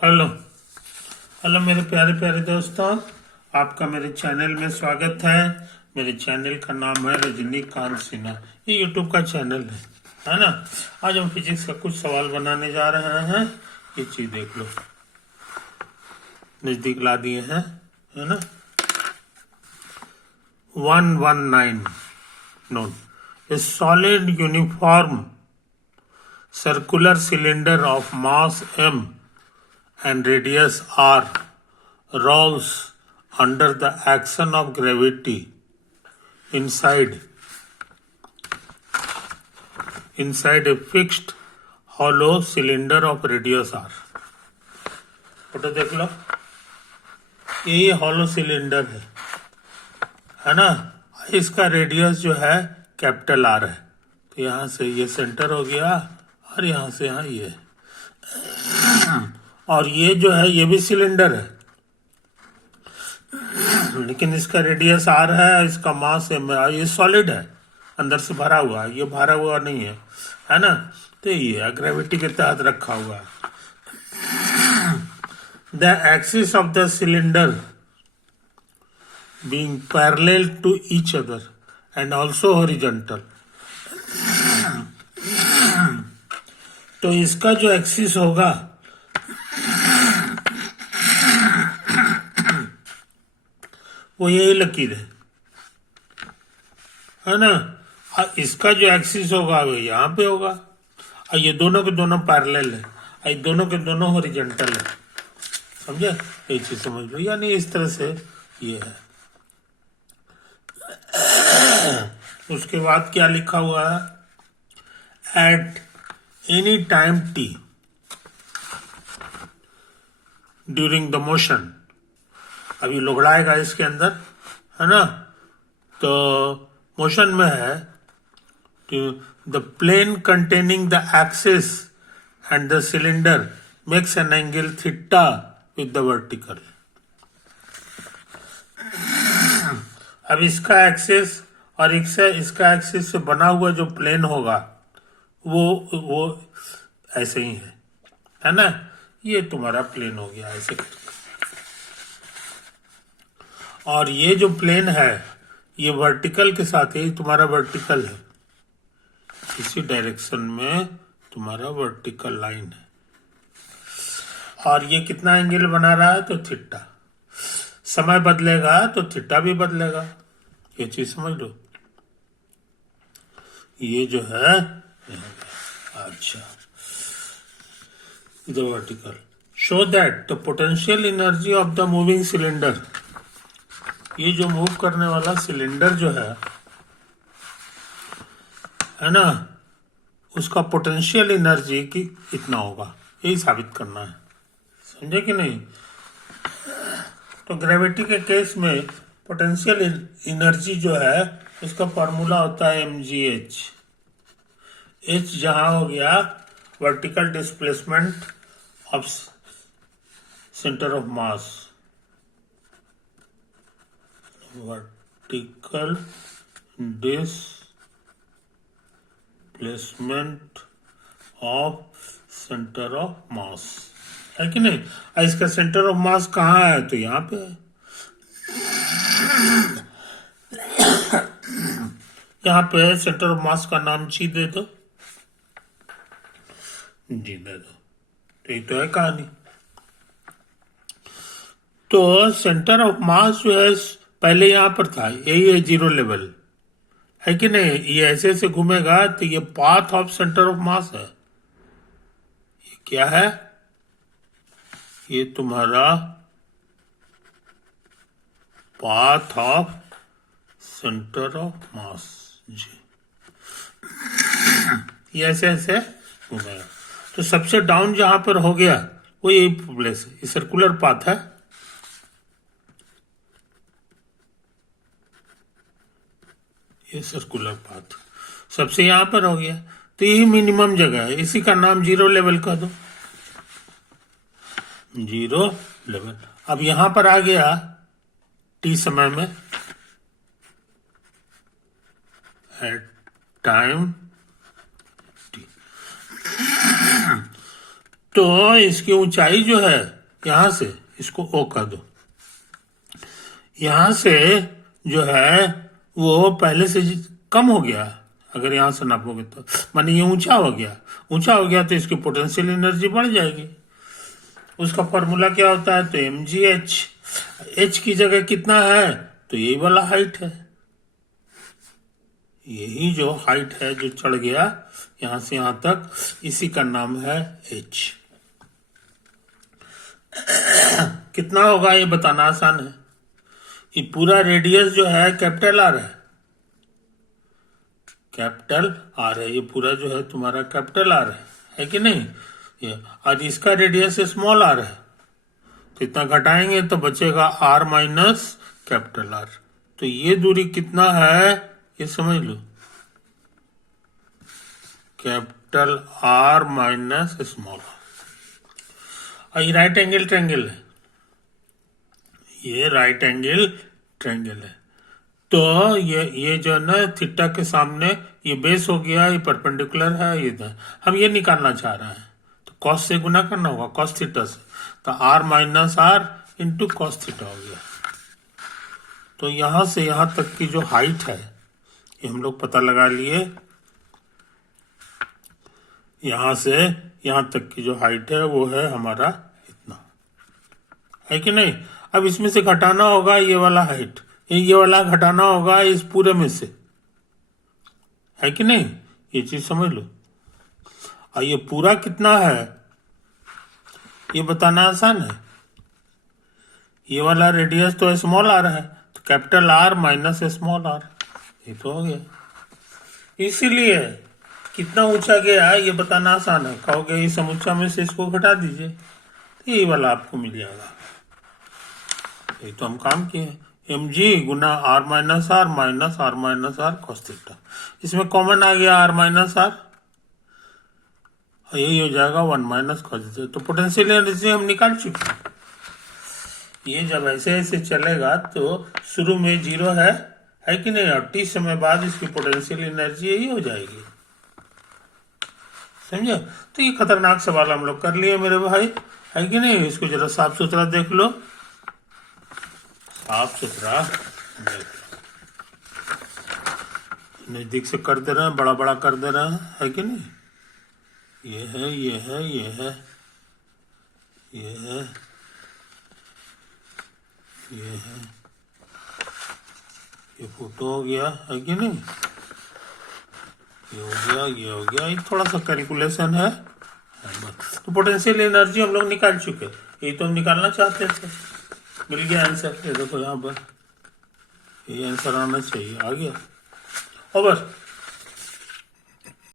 Hello hello मेरे प्यारे प्यारे दोस्तों, आपका मेरे चैनल में स्वागत है। मेरे चैनल का नाम है रजनीकांत सिन्हा। ये यूट्यूब का चैनल है ना। आज हम फिजिक्स का कुछ सवाल बनाने जा रहे हैं। ये चीज देख लो, नजदीक ला दिए हैं, है ना। 119 note A solid uniform circular cylinder of mass m and radius r rolls under the action of gravity inside a fixed hollow cylinder of radius r। Photo देख लो, ये हॉलो सिलेंडर है ना। इसका रेडियस जो है कैपिटल आर है। तो यहाँ से ये सेंटर हो गया और यहाँ से यहाँ ये, और ये जो है ये भी सिलेंडर है, लेकिन इसका रेडियस आर है, इसका मास एम है। ये सॉलिड है, अंदर से भरा हुआ है, ये भरा हुआ नहीं है ना। तो ये ग्रेविटी के तहत रखा हुआ है। The axis of the cylinder being parallel to each other and also horizontal. तो इसका जो एक्सिस होगा वो यही लकीर है ना। इसका जो एक्सिस होगा वो यहाँ पे होगा, और ये दोनों के दोनों पैरेलल है, और ये दोनों के दोनों हॉरिजॉन्टल है। समझे? ये चीज समझ लो, यानी इस तरह से ये है। उसके बाद क्या लिखा हुआ है? At any time t during the motion. अभी लुगड़ाएगा इसके अंदर, है ना। तो मोशन में है, the plane containing the axis and the cylinder makes an angle theta with the vertical. अब इसका एक्सिस और इसका एक्सिस से बना हुआ जो प्लेन होगा वो ऐसे ही है ना। ये तुम्हारा प्लेन हो गया ऐसे करके, और ये जो प्लेन है ये वर्टिकल के साथ, ही तुम्हारा वर्टिकल है, इसी डायरेक्शन में तुम्हारा वर्टिकल लाइन है। और ये कितना एंगल बना रहा है? तो थीटा। समय बदलेगा तो थीटा भी बदलेगा, ये चीज समझ लो। ये जो है अच्छा, the vertical show that the potential energy of the moving cylinder. ये जो मूव करने वाला सिलेंडर जो है ना, उसका पोटेंशियल एनर्जी की इतना होगा, यही साबित करना है। समझे कि नहीं? तो ग्रेविटी के केस में पोटेंशियल एनर्जी जो है उसका फॉर्मूला होता है mgh। h जहां हो गया vertical displacement of centre of mass, vertical displacement of centre of mass, है कि नहीं। इसका सेंटर ऑफ मास कहाँ है? तो यहाँ पे है। यहाँ पे सेंटर ऑफ मास का नाम जी दे दो, जी दे दो। तो ये तो है कहानी। तो सेंटर ऑफ मास जो है पहले यहां पर था, यही है जीरो लेवल, है कि नहीं। ये ऐसे ऐसे घूमेगा तो ये path of centre of mass है। ये क्या है? ये तुम्हारा path of centre of mass जी। ये ऐसे ऐसे घूमेगा। तो सबसे डाउन जहां पर हो गया वो यही प्लेस है, ये सर्कुलर पाथ है। ये सर्कुलर पाथ सबसे यहां पर हो गया, तो यही मिनिमम जगह है, इसी का नाम जीरो लेवल का दो, जीरो लेवल। अब यहां पर आ गया टी समय में, एट टाइम टी। तो इसकी ऊंचाई जो है यहां से, इसको ओ कर दो, यहां से जो है वो पहले से कम हो गया। अगर यहां से नापोगे तो माने ये ऊंचा हो गया, ऊंचा हो गया तो इसकी पोटेंशियल एनर्जी बढ़ जाएगी। उसका फॉर्मूला क्या होता है? तो mgh, h की जगह कितना है? तो यही वाला हाइट है, यही जो हाइट है जो चढ़ गया यहां से यहां तक, इसी का नाम है h। कितना होगा ये बताना आसान है। ये पूरा रेडियस जो है कैपिटल आर है, कैपिटल आर है, ये पूरा जो है तुम्हारा कैपिटल आर है कि नहीं? ये आज इसका रेडियस स्मॉल आर है, तो इतना घटाएंगे तो बचेगा आर माइनस कैपिटल आर। तो ये दूरी कितना है ये समझ लो, capital R minus small r. और ये राइट एंगल ट्रायंगल है, ये राइट एंगल ट्रायंगल है। तो ये जो है ना थीटा के सामने ये बेस हो गया, ये परपेंडिकुलर है, ये हम ये निकालना चाह रहे हैं तो कॉस से गुना करना होगा, कॉस थीटा से, तो R minus R into cos theta हो गया। तो यहां से यहां तक की जो हाइट है ये हम लोग पता लगा लिए, यहां से यहां तक की जो हाइट है वो है हमारा इतना, है कि नहीं? अब इसमें से घटाना होगा ये वाला हाइट, ये वाला घटाना होगा इस पूरे में से, है कि नहीं? ये चीज समझ लो। और ये पूरा कितना है ये बताना आसान है। ये वाला रेडियस तो स्मॉल आर है, तो capital R minus small R, ये तो हो गया। इसीलिए कितना ऊंचा गया ये बताना आसान है। कहोगे इस समुच्चय में से इसको घटा दीजिए तो ये वाला आपको मिल जाएगा। ये तो हम काम किए, mg गुना R minus R minus R minus R cos theta. इसमें कॉमन आ गया आर माइनस आर, यही हो जाएगा 1 माइनस कॉस थीटा। तो पोटेंशियल एनर्जी हम निकाल चुके हैं। ये जब ऐसे ऐसे चलेगा तो शुरू में 0 है कि नहीं? और t समय बाद इसकी पोटेंशियल एनर्जी यही हो जाएगी, समझे? तो ये खतरनाक सवाल हम लोग कर लिए मेरे भाई, है कि नहीं? इसको जरा साफ सुथरा देख लो, साफ सुथरा देख लो, नजदीक से कर दे रहे हैं, बड़ा बड़ा कर दे रहे हैं, है कि नहीं? ये है, ये है, ये है, ये है, ये है, ये फोटो हो गया, है कि नहीं? ये हो गया, ये हो गया, ये थोड़ा सा कैलकुलेशन है बस। तो पोटेंशियल एनर्जी हम लोग निकाल चुके, ये तो हम निकालना चाहते थे, मिल गया आंसर। ये देखो यहाँ पर ये आंसर आना चाहिए, आ गया। और बस